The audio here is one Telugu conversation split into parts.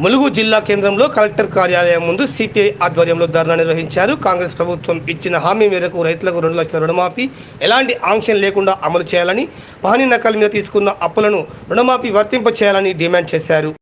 ములుగు జిల్లా కేంద్రంలో కలెక్టర్ కార్యాలయం ముందు సిపిఐ ఆధ్వర్యంలో ధర్నా నిర్వహించారు. కాంగ్రెస్ ప్రభుత్వం ఇచ్చిన హామీ మేరకు రైతులకు 2 లక్షల రుణమాఫీ ఎలాంటి ఆంక్షలు లేకుండా అమలు చేయాలని, పహనీ నకల్ మీద తీసుకున్న అప్పులను రుణమాఫీ వర్తింప చేయాలని డిమాండ్ చేశారు.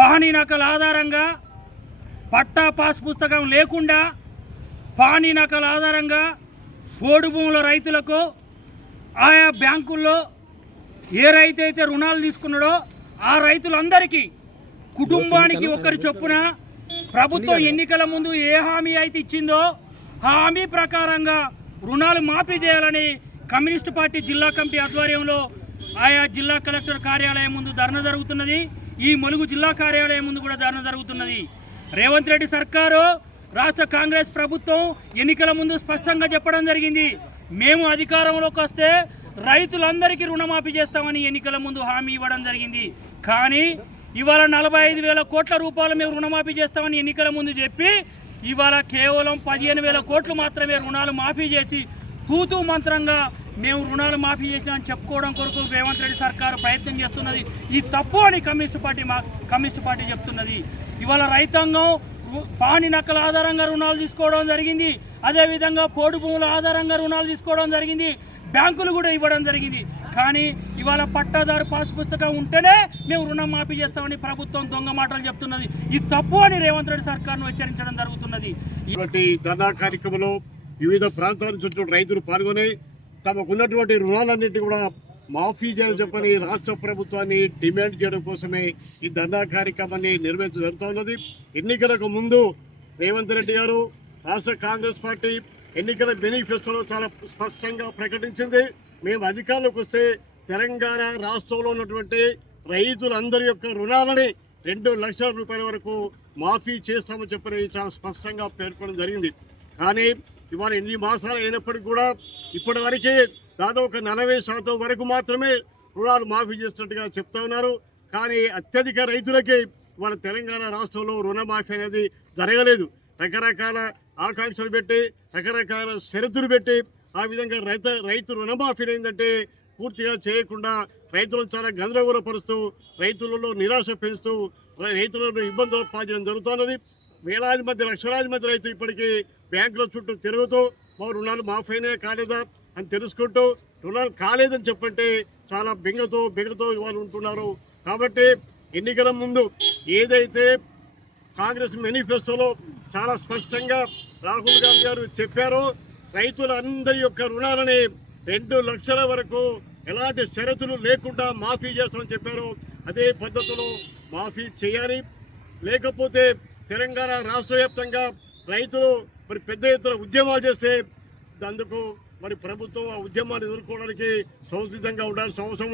పహనీ నకల్ ఆధారంగా పట్టా పాస్ పుస్తకం లేకుండా పహనీ నకల్ ఆధారంగా పోడు భూముల రైతులకు ఆయా బ్యాంకుల్లో ఏ రైతు అయితే రుణాలు తీసుకున్నాడో ఆ రైతులందరికీ కుటుంబానికి ఒకరి చొప్పున ప్రభుత్వం ఎన్నికల ముందు ఏ హామీ అయితే ఇచ్చిందో ఆ హామీ ప్రకారంగా రుణాలు మాఫీ చేయాలని కమ్యూనిస్టు పార్టీ జిల్లా కమిటీ ఆధ్వర్యంలో ఆయా జిల్లా కలెక్టర్ కార్యాలయం ముందు ధర్నా జరుగుతున్నది. ఈ ములుగు జిల్లా కార్యాలయం ముందు కూడా ధర్నా జరుగుతున్నది. రేవంత్ రెడ్డి సర్కారు, రాష్ట్ర కాంగ్రెస్ ప్రభుత్వం ఎన్నికల ముందు స్పష్టంగా చెప్పడం జరిగింది, మేము అధికారంలోకి వస్తే రైతులందరికీ రుణమాఫీ చేస్తామని ఎన్నికల ముందు హామీ ఇవ్వడం జరిగింది. కానీ ఇవాళ 45,000 కోట్ల రూపాయలు మేము రుణమాఫీ చేస్తామని ఎన్నికల ముందు చెప్పి ఇవాళ కేవలం 15,000 కోట్లు మాత్రమే రుణాలు మాఫీ చేసి తూతూ మంత్రంగా మేము రుణాలు మాఫీ చేసినామని చెప్పుకోవడం కొరకు రేవంత్ రెడ్డి సర్కారు ప్రయత్నం చేస్తున్నది. ఈ తప్పు అని కమ్యూనిస్టు పార్టీ చెప్తున్నది. ఇవాళ రైతాంగం పహనీ నకల్ ఆధారంగా రుణాలు తీసుకోవడం జరిగింది. అదేవిధంగా పోడు భూముల ఆధారంగా రుణాలు తీసుకోవడం జరిగింది. బ్యాంకులు కూడా ఇవ్వడం జరిగింది. కానీ ఇవాళ పట్టాదారు పాస్ పుస్తకం ఉంటేనే మేము రుణం మాఫీ చేస్తామని ప్రభుత్వం దొంగ మాటలు చెప్తున్నది. ఈ తప్పు అని రేవంత్ రెడ్డి సర్కారును హెచ్చరించడం జరుగుతున్నది. ధర్నా కార్యక్రమంలో వివిధ ప్రాంతాల చుట్టూ రైతులు పాల్గొని తమకున్నటువంటి రుణాలన్నింటినీ కూడా మాఫీ చేయాలని చెప్పని రాష్ట్ర ప్రభుత్వాన్ని డిమాండ్ చేయడం కోసమే ఈ ధర్నా కార్యక్రమాన్ని నిర్వహించడం జరుగుతున్నది. ఎన్నికలకు ముందు రేవంత్ రెడ్డి గారు, రాష్ట్ర కాంగ్రెస్ పార్టీ ఎన్నికల మేనిఫెస్టోలో చాలా స్పష్టంగా ప్రకటించింది, మేము అధికారంలోకి వస్తే తెలంగాణ రాష్ట్రంలో ఉన్నటువంటి రైతులందరి యొక్క రుణాలని 2 లక్షల రూపాయల వరకు మాఫీ చేస్తామని చెప్పని చాలా స్పష్టంగా పేర్కొనడం జరిగింది. కానీ ఇవాళ 8 మాసాలు అయినప్పటికీ కూడా ఇప్పటి వరకే దాదాపు 40% వరకు మాత్రమే రుణాలు మాఫీ చేసినట్టుగా చెప్తా ఉన్నారు. కానీ అత్యధిక రైతులకి ఇవాళ తెలంగాణ రాష్ట్రంలో రుణమాఫీ అనేది జరగలేదు. రకరకాల ఆకాంక్షలు పెట్టి, రకరకాల షరతులు పెట్టి ఆ విధంగా రైతు రుణమాఫీ ఏంటంటే పూర్తిగా చేయకుండా రైతులను చాలా గందరగోళపరుస్తూ, రైతులలో నిరాశ పెంచుతూ, రైతులను ఇబ్బందులు పాల్చడం జరుగుతున్నది. వేలాది మంది, లక్షలాది మంది రైతులు ఇప్పటికీ బ్యాంకుల చుట్టూ తిరుగుతూ మా రుణాలు మాఫీ అయినా కాలేదా అని తెలుసుకుంటూ రుణాలు కాలేదని చెప్పంటే చాలా బెంగతో వాళ్ళు ఉంటున్నారు. కాబట్టి ఎన్నికల ముందు ఏదైతే కాంగ్రెస్ మేనిఫెస్టోలో చాలా స్పష్టంగా రాహుల్ గాంధీ గారు చెప్పారో రైతులందరి యొక్క రుణాలని 2 లక్షల వరకు ఎలాంటి షరతులు లేకుండా మాఫీ చేస్తామని చెప్పారో అదే పద్ధతిలో మాఫీ చేయాలి. లేకపోతే తెలంగాణ రాష్ట్ర వ్యాప్తంగా రైతులు మరి పెద్ద ఎత్తున ఉద్యమాలు చేస్తే అందుకు మరి ప్రభుత్వం ఆ ఉద్యమాన్ని ఎదుర్కోవడానికి సంసిద్ధంగా ఉండాల్సిన అవసరం